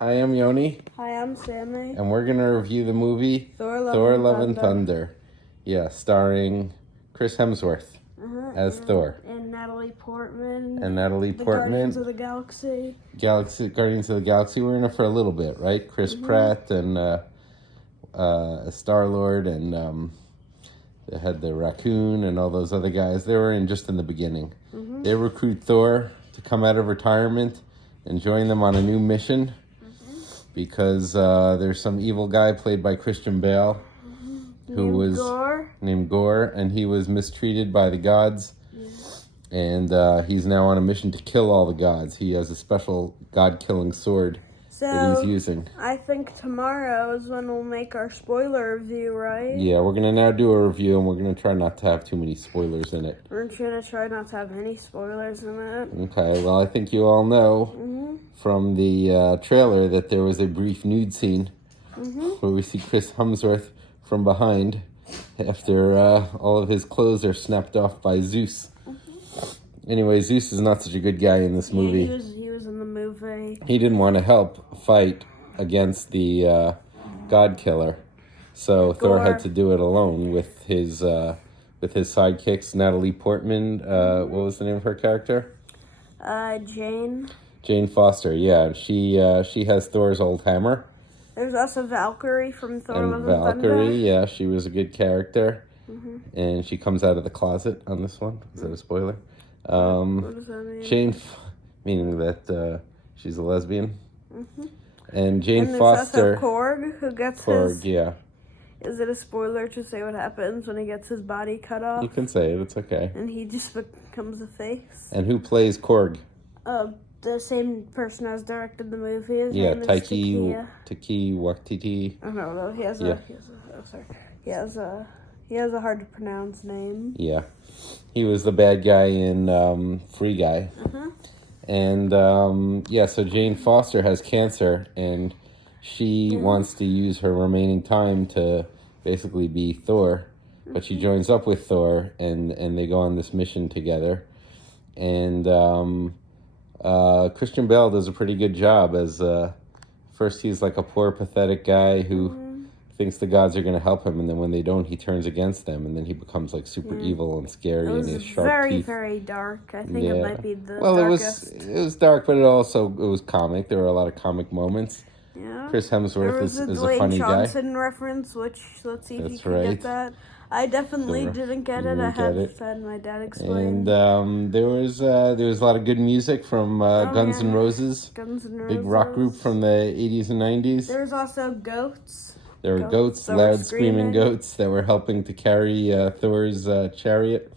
Hi, I'm Yoni, Hi, I'm Sammy. and we're going to review the movie Thor, Love and Thunder. Yeah, starring Chris Hemsworth as Thor. And Natalie Portman. And Natalie the Portman. Guardians of the Galaxy. Guardians of the Galaxy. We're in it for a little bit, right? Chris Pratt and Star-Lord and they had the raccoon and all those other guys. They were just in the beginning. They recruit Thor to come out of retirement and join them on a new mission. Because there's some evil guy played by Christian Bale who was named Gore, and he was mistreated by the gods. And he's now on a mission to kill all the gods. He has a special god-killing sword that he's using. I think tomorrow is when we'll make our spoiler review, right? Yeah, we're going to now do a review, and we're going to try not to have too many spoilers in it. We're going to try not to have any spoilers in it. Okay, well, I think you all know from the trailer that there was a brief nude scene where we see Chris Hemsworth from behind after all of his clothes are snapped off by Zeus. Anyway, Zeus is not such a good guy in this movie. Yeah, he was in the movie. He didn't want to help fight against the God Killer, so Thor had to do it alone with his sidekicks. Natalie Portman, what was the name of her character? Jane. Jane Foster. Yeah, she has Thor's old hammer. There's also Valkyrie from Thor: Love and Thunder. Valkyrie, yeah, she was a good character, and she comes out of the closet on this one. Is that a spoiler? What does that mean? Jane, meaning that she's a lesbian. And Jane Foster. Also Korg, who gets his... Yeah. Is it a spoiler to say what happens when he gets his body cut off? You can say it, it's okay. And he just becomes a face? And who plays Korg? The same person as directed the movie. His name is Taiki Waititi. I don't know. He has a hard to pronounce name. Yeah. He was the bad guy in Free Guy. And, so Jane Foster has cancer, and she wants to use her remaining time to basically be Thor. But she joins up with Thor, and they go on this mission together. And Christian Bale does a pretty good job as, first he's like a poor, pathetic guy who thinks the gods are going to help him, and then when they don't, he turns against them, and then he becomes like super evil and scary, and he has sharp teeth. Very dark. I think it might be the darkest. It was dark, but it was comic. There were a lot of comic moments. Yeah. Chris Hemsworth is a funny guy. There was a Dwayne Johnson reference, which let's see if you can get that. I definitely didn't get it. I had my dad explain. And there was a lot of good music from Guns N' Roses. Big rock group from the 80s and 90s. There was also goats. There were goats, loud screaming goats that were helping to carry Thor's chariot.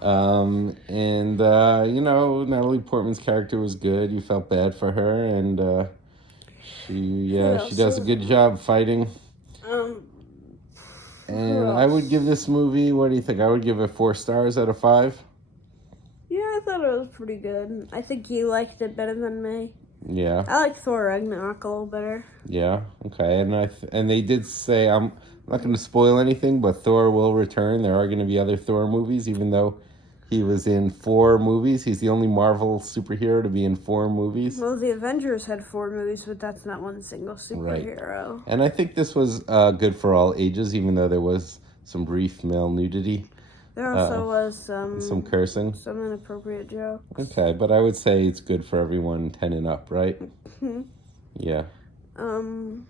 Natalie Portman's character was good. You felt bad for her, and she does a good job fighting. And I would give this movie, what do you think? I would give it 4 stars out of 5. Yeah, I thought it was pretty good. I think you liked it better than me. Yeah. I like Thor Ragnarok a little better. Yeah, okay. And they did say, I'm not going to spoil anything, but Thor will return. There are going to be other Thor movies, even though he was in 4 movies. He's the only Marvel superhero to be in 4 movies. Well, the Avengers had 4 movies, but that's not one single superhero. Right. And I think this was good for all ages, even though there was some brief male nudity. There also was some cursing. Some inappropriate jokes. Okay, but I would say it's good for everyone 10 and up, right? Yeah. You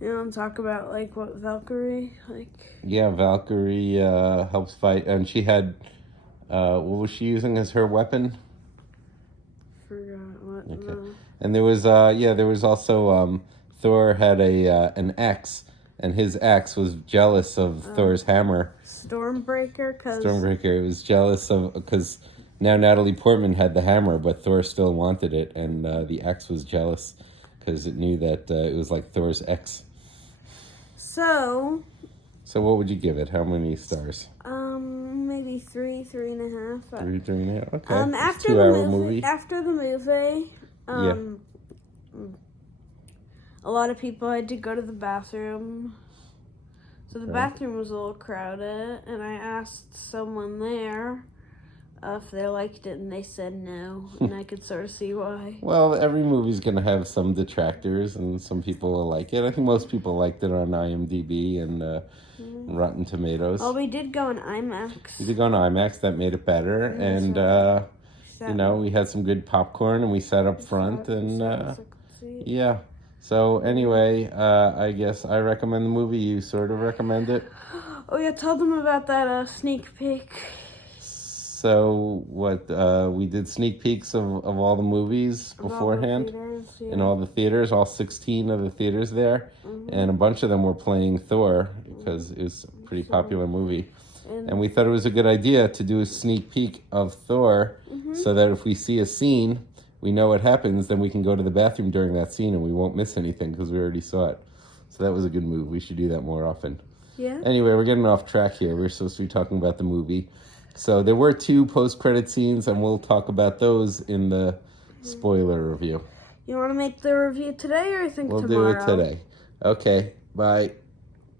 want to talk about, like, what Valkyrie, like... Yeah, Valkyrie helps fight, and she had, what was she using as her weapon? Forgot what, okay. No. And there was also, Thor had an axe, and his axe was jealous of Thor's hammer. Stormbreaker, it was jealous of, because now Natalie Portman had the hammer, but Thor still wanted it, and the axe was jealous, because it knew that it was like Thor's ex. So what would you give it? How many stars? Maybe 3.5. 3.5. Okay. After 2-hour movie. After the movie, a lot of people had to go to the bathroom. So the bathroom was a little crowded, and I asked someone there if they liked it and they said no, and I could sort of see why. Well, every movie's going to have some detractors, and some people will like it. I think most people liked it on IMDb and Rotten Tomatoes. Well, we did go on IMAX. We did go on IMAX. That made it better. And, you know, we had some good popcorn, and we sat up front. And, yeah. So, anyway, I guess I recommend the movie. You sort of recommend it? Oh, yeah. Tell them about that sneak peek. So, what, we did sneak peeks of all the movies beforehand? In all the theaters, all 16 of the theaters there. And a bunch of them were playing Thor, because it was a pretty popular movie. And we thought it was a good idea to do a sneak peek of Thor, so that if we see a scene, we know what happens, then we can go to the bathroom during that scene and we won't miss anything because we already saw it. So that was a good move. We should do that more often. Yeah. Anyway, we're getting off track here. We're supposed to be talking about the movie. So there were 2 post-credit scenes, and we'll talk about those in the spoiler review. You want to make the review today, or you think tomorrow? Tomorrow? We'll do it today. Okay, bye.